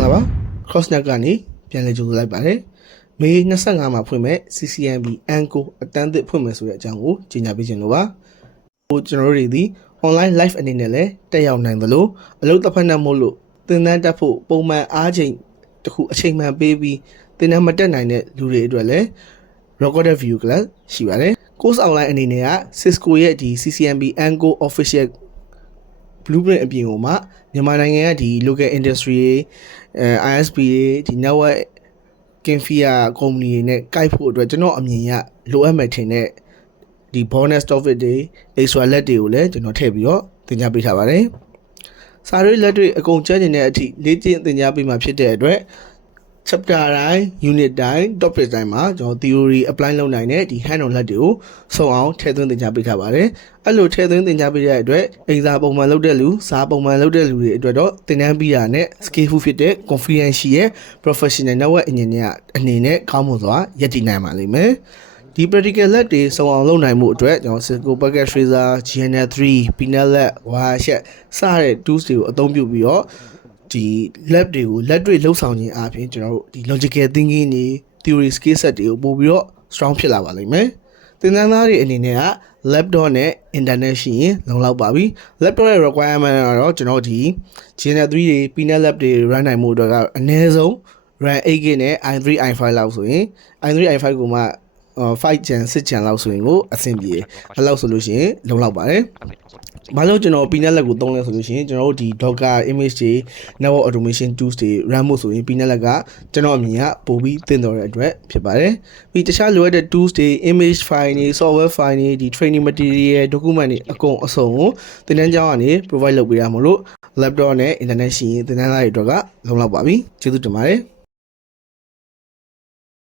္ဂလာပါ crossnet ကနေပြန်လည်ကြိုဆိုလိုက်ပါတယ်မေ25မှာဖွင့်မဲ့ CCMB Anko အတန်းသစ်ဖွင့်မယ်ဆိုတဲ့အကြောင်းကိုကြေညာပေးခြင်းလို့ပါဟိုကျွန်တော်တို့တွေဒီ online live အနေနဲ့လည်းတက်ရောက်နိုင်သလိုအလုပ်တစ်ဖက်နဲ့မို့လို့သင်တန်းတက်ဖို့ပုံမှန်အားချိန်တစ်ခုအချိန်မှန်ပေးပြီးသင်တန်းမတက်နိုင်တဲ့လူတွေအတွက်လည်း recorded view class ရှိပါတယ် course online အနေနဲ့က Cisco ရဲ့ဒီ CCMB Anko official blueprint အပြင်ကိုမှမြန်မာနိုင်ငံကဒီ local industry တွေအဲ ISP တွေဒီ network Kinfia company တွေနဲ့ကိုက်ဖို့အတွက်ကျွန်တော်အမြင်ရလိုအပ်မယ်ထင်တဲ့ဒီ bonus topic တွေ extra လက်တွေကိုလည်းကျွန်တော်ထည့်ပြီးတော့သင်ကြားပေးထားပါတယ်။စာရေးလက်တွေအကုန်ကျန်းကျင်တဲ့အထိလေ့ကျင့်သင်ကြားပေးမှာဖြစ်တဲ့အတွက် chapter တိုင်း unit တိုင်း topic တိုင်းမှာကျွန်တော် theory apply လုပ်နိုင်တဲ့ဒီ hand on လက်တွေကိုစုံအောင်ထည့်သွင်းသင်ကြားပေးထားပါတယ်။အဲ့လိုထည့်သွင်းသင်ကြားပေးတဲ့အတွက်အင်စာပုံမှန်လုပ်တဲ့လူစာပုံမှန်လုပ်တဲ့လူတွေအတွက်တော့သင်တန်းပြီးတာနဲ့ skillful ဖြစ်တဲ့ confidence ရှိရဲ့ professional network engineer အနေနဲ့ကောင်းမွန်စွာရည်တည်နိုင်ပါလိမ့်မယ်။ဒီ practical lab တွေစုံအောင်လုပ်နိုင်မှုအတွက်ကျွန်တော် Cisco Packet Tracer, GNL3, Pinel Lab, Wireshark စတဲ့ tools တွေကိုအသုံးပြုပြီးတော့ ဒီ lab တွေကိုလက်တွေ့လှုပ်ဆောင်ခြင်းအပြင်ကျွန်တော်တို့ဒီ logical thinking တွေ theory skill set တွေကိုပို့ပြီးတော့ strong ဖြစ်လာပါလိမ့်မယ်။သင်တန်းသားတွေအနေနဲ့က laptop နဲ့ internet ရှိရင်လုံလောက်ပါပြီ။ laptop ရဲ့ requirement ကတော့ကျွန်တော်ဒီ GNL3 တွေ Pinel Lab တွေ run နိုင်မှုအတွက်ကအနည်းဆုံး RAM 8GB နဲ့ i3 i5 လောက်ဆိုရင် i3 i5 ကိုမှ 5 gen 6 gen လောက်ဆိုရင်ကိုအဆင်ပြေအဲ့လောက်ဆိုလို့ရှိရင်လုံလောက်ပါတယ်။ဘာလို့ကျွန်တော် Pinet Lab ကိုသုံးလဲဆိုလို့ရှိရင်ကျွန်တော်တို့ဒီ Docker image တွေ network automation tools တွေ run ဖို့ဆိုရင် Pinet Lab ကကျွန်တော်အမြင်ကပိုပြီးသင့်တော်တဲ့အတွက်ဖြစ်ပါတယ်။ပြီးတခြားလိုအပ်တဲ့ tools တွေ image file တွေ software file တွေဒီ training material document တွေအကုန်အစုံကိုသင်တန်းကျောင်းကနေ provide လုပ်ပေးရမလို့ laptop နဲ့ internet ရှိရင်သင်တန်းသားတွေအတွက်ကလုံလောက်ပါပြီ။ကျေးဇူးတင်ပါတယ်။